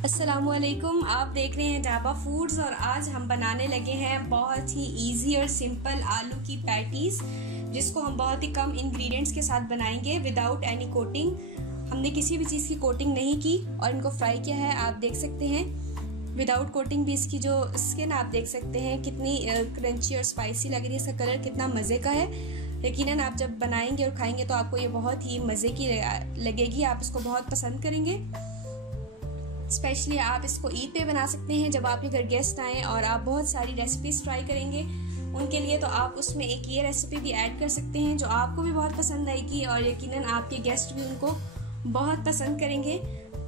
अस्सलामुअलैकुम, आप देख रहे हैं ढाबा फूड्स और आज हम बनाने लगे हैं बहुत ही इजी और सिंपल आलू की पैटीज, जिसको हम बहुत ही कम इंग्रेडिएंट्स के साथ बनाएंगे विदाउट एनी कोटिंग। हमने किसी भी चीज़ की कोटिंग नहीं की और इनको फ्राई किया है। आप देख सकते हैं विदाउट कोटिंग भी इसकी जो स्किन आप देख सकते हैं कितनी क्रंची और स्पाइसी लग रही है। इसका कलर कितना मज़े का है। यकीनन आप जब बनाएंगे और खाएंगे तो आपको ये बहुत ही मज़े की लगेगी। आप इसको बहुत पसंद करेंगे। स्पेशली आप इसको ईद पे बना सकते हैं जब आपके घर गेस्ट आएँ और आप बहुत सारी रेसिपीज़ ट्राई करेंगे उनके लिए, तो आप उसमें एक ये रेसिपी भी ऐड कर सकते हैं जो आपको भी बहुत पसंद आएगी और यकीनन आपके गेस्ट भी उनको बहुत पसंद करेंगे।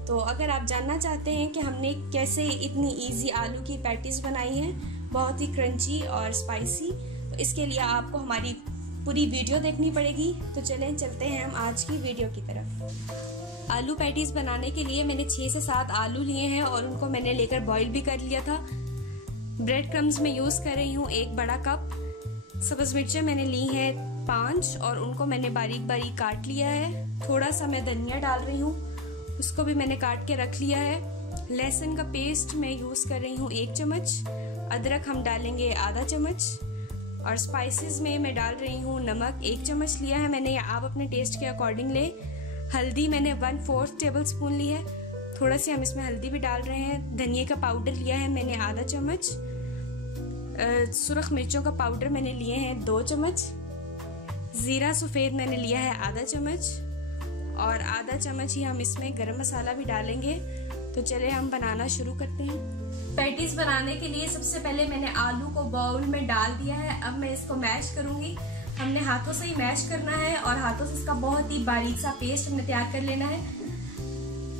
तो अगर आप जानना चाहते हैं कि हमने कैसे इतनी इजी आलू की पैटीज़ बनाई हैं बहुत ही क्रंची और स्पाइसी, तो इसके लिए आपको हमारी पूरी वीडियो देखनी पड़ेगी। तो चलें चलते हैं हम आज की वीडियो की तरफ। आलू पैटीज़ बनाने के लिए मैंने 6 से 7 आलू लिए हैं और उनको मैंने लेकर बॉईल भी कर लिया था। ब्रेड क्रम्स में यूज़ कर रही हूँ 1 बड़ा कप। सब्ज़ मिर्चें मैंने ली हैं 5 और उनको मैंने बारीक बारीक काट लिया है। थोड़ा सा मैं धनिया डाल रही हूँ, उसको भी मैंने काट के रख लिया है। लहसुन का पेस्ट मैं यूज़ कर रही हूँ 1 चम्मच। अदरक हम डालेंगे आधा चम्मच और स्पाइसेस में मैं डाल रही हूँ नमक 1 चम्मच लिया है मैंने, आप अपने टेस्ट के अकॉर्डिंग ले। हल्दी मैंने 1/4 टेबल स्पून ली है, थोड़ा सी हम इसमें हल्दी भी डाल रहे हैं। धनिया का पाउडर लिया है मैंने आधा चम्मच। सुरख मिर्चों का पाउडर मैंने लिए हैं 2 चम्मच। ज़ीरा सफ़ेद मैंने लिया है आधा चम्मच और आधा चम्मच ही हम इसमें गरम मसाला भी डालेंगे। तो चले हम बनाना शुरू करते हैं। पैटीज़ बनाने के लिए सबसे पहले मैंने आलू को बाउल में डाल दिया है। अब मैं इसको मैश करूँगी। हमने हाथों से ही मैश करना है और हाथों से इसका बहुत ही बारीक सा पेस्ट हमने तैयार कर लेना है।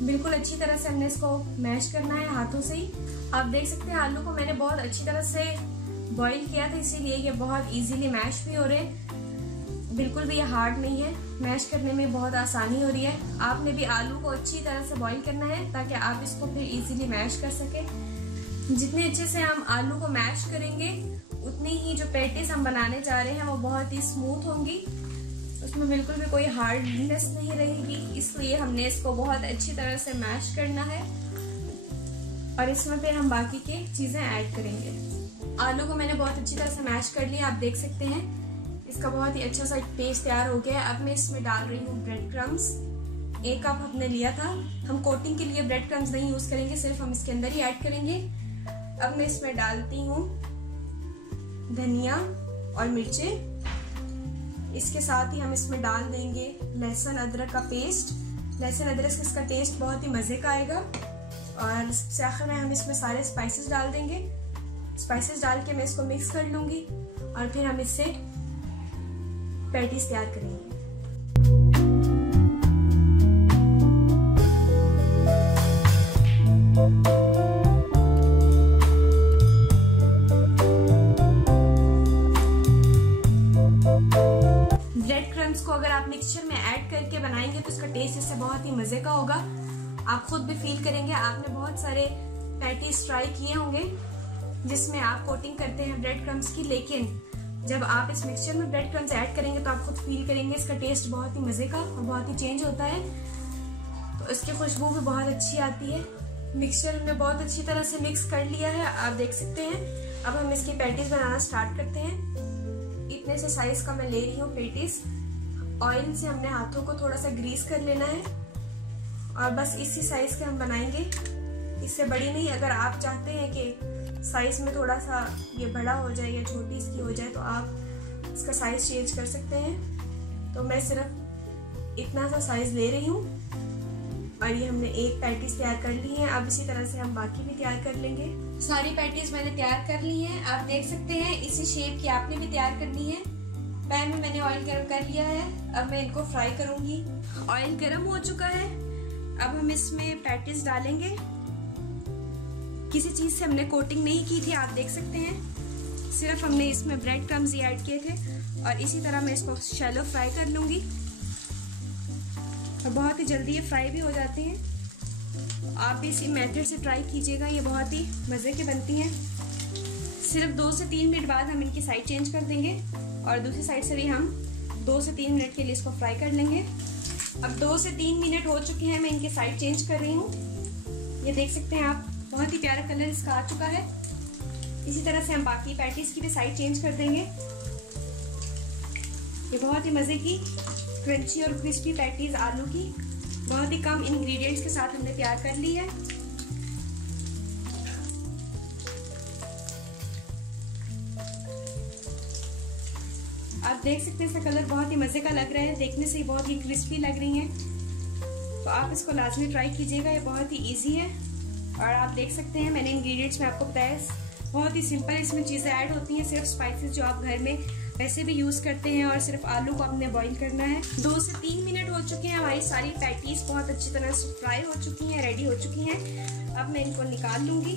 बिल्कुल अच्छी तरह से हमने इसको मैश करना है हाथों से ही। आप देख सकते हैं आलू को मैंने बहुत अच्छी तरह से बॉईल किया था, इसीलिए ये बहुत इजीली मैश भी हो रहे हैं। बिल्कुल भी ये हार्ड नहीं है, मैश करने में बहुत आसानी हो रही है। आपने भी आलू को अच्छी तरह से बॉईल करना है ताकि आप इसको फिर इजीली मैश कर सकें। जितने अच्छे से हम आलू को मैश करेंगे उतनी ही जो पैटीज हम बनाने जा रहे हैं वो बहुत ही स्मूथ होंगी, उसमें बिल्कुल भी कोई हार्डनेस नहीं रहेगी। इसलिए हमने इसको बहुत अच्छी तरह से मैश करना है और इसमें फिर हम बाकी की चीज़ें ऐड करेंगे। आलू को मैंने बहुत अच्छी तरह से मैश कर लिया, आप देख सकते हैं इसका बहुत ही अच्छा सा पेस्ट तैयार हो गया है। अब मैं इसमें डाल रही हूँ ब्रेड क्रम्स। 1 कप हमने लिया था। हम कोटिंग के लिए ब्रेड क्रम्स नहीं यूज़ करेंगे, सिर्फ हम इसके अंदर ही ऐड करेंगे। अब मैं इसमें डालती हूँ धनिया और मिर्चें। इसके साथ ही हम इसमें डाल देंगे लहसुन अदरक का पेस्ट। लहसुन अदरक से इसका टेस्ट बहुत ही मज़े का आएगा। और सबसे आखिर में हम इसमें सारे स्पाइसेस डाल देंगे। स्पाइसेस डाल के मैं इसको मिक्स कर लूँगी और फिर हम इससे पैटीज तैयार करेंगे। ब्रेड क्रम्स को अगर आप मिक्सचर में ऐड करके बनाएंगे तो इसका टेस्ट इससे बहुत ही मजे का होगा। आप खुद भी फील करेंगे। आपने बहुत सारे पैटीज ट्राई किए होंगे जिसमें आप कोटिंग करते हैं ब्रेड क्रम्स की, लेकिन जब आप इस मिक्सचर में ब्रेड क्रम्स ऐड करेंगे तो आप खुद फील करेंगे इसका टेस्ट बहुत ही मजे का और बहुत ही चेंज होता है। तो इसकी खुशबू भी बहुत अच्छी आती है। मिक्सचर हमने बहुत अच्छी तरह से मिक्स कर लिया है, आप देख सकते हैं। अब हम इसकी पैटीज बनाना स्टार्ट करते हैं। इतने से साइज का मैं ले रही हूँ पैटीज। ऑयल से हमने हाथों को थोड़ा सा ग्रीस कर लेना है और बस इसी साइज के हम बनाएंगे, इससे बड़ी नहीं। अगर आप चाहते हैं कि साइज में थोड़ा सा ये बड़ा हो जाए या छोटी इसकी हो जाए तो आप इसका साइज चेंज कर सकते हैं। तो मैं सिर्फ इतना सा साइज ले रही हूँ और ये हमने 1 पैटीज तैयार कर ली है। अब इसी तरह से हम बाकी भी तैयार कर लेंगे। सारी पैटीज मैंने तैयार कर ली हैं, आप देख सकते हैं। इसी शेप की आपने भी तैयार करनी है। पैन में मैंने ऑयल गर्म कर लिया है, अब मैं इनको फ्राई करूंगी। ऑयल गर्म हो चुका है, अब हम इसमें पैटीज डालेंगे। किसी चीज़ से हमने कोटिंग नहीं की थी, आप देख सकते हैं। सिर्फ हमने इसमें ब्रेड क्रम्स ही ऐड किए थे और इसी तरह मैं इसको शैलो फ्राई कर लूँगी और बहुत ही जल्दी ये फ्राई भी हो जाते हैं। आप भी इसी मेथड से ट्राई कीजिएगा, ये बहुत ही मज़े की बनती हैं। सिर्फ 2 से 3 मिनट बाद हम इनकी साइड चेंज कर देंगे और दूसरी साइड से भी हम 2 से 3 मिनट के लिए इसको फ्राई कर लेंगे। अब 2 से 3 मिनट हो चुके हैं, मैं इनकी साइड चेंज कर रही हूँ। ये देख सकते हैं आप, बहुत ही प्यारा कलर इसका आ चुका है। इसी तरह से हम बाकी पैटीज की भी साइड चेंज कर देंगे। ये बहुत ही मज़े की क्रंची और क्रिस्पी पैटीज आलू की बहुत ही कम इंग्रेडिएंट्स के साथ हमने तैयार कर ली है। आप देख सकते हैं इसका कलर बहुत ही मज़े का लग रहा है, देखने से ही बहुत ही क्रिस्पी लग रही हैं। तो आप इसको लाजमी ट्राई कीजिएगा, ये बहुत ही इजी है। और आप देख सकते हैं मैंने इंग्रेडिएंट्स में आपको बताया, बहुत ही सिंपल इसमें चीज़ें ऐड होती हैं, सिर्फ स्पाइसेस जो आप घर में वैसे भी यूज़ करते हैं, और सिर्फ आलू को आपने बॉईल करना है। 2 से 3 मिनट हो चुके हैं, हमारी सारी पैटीज बहुत अच्छी तरह से फ्राई हो चुकी हैं, रेडी हो चुकी हैं। अब मैं इनको निकाल लूँगी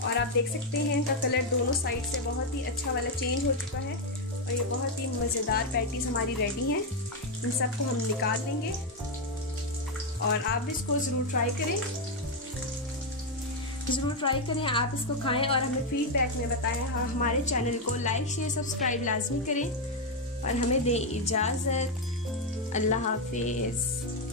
और आप देख सकते हैं इनका कलर दोनों साइड से बहुत ही अच्छा वाला चेंज हो चुका है और ये बहुत ही मज़ेदार पैटीज हमारी रेडी हैं। इन सबको हम निकाल लेंगे और आप इसको ज़रूर ट्राई करें, आप इसको खाएं और हमें फीडबैक में बताएं। हमारे चैनल को लाइक शेयर सब्सक्राइब लाजमी करें और हमें दें इजाज़त। अल्लाह हाफिज़।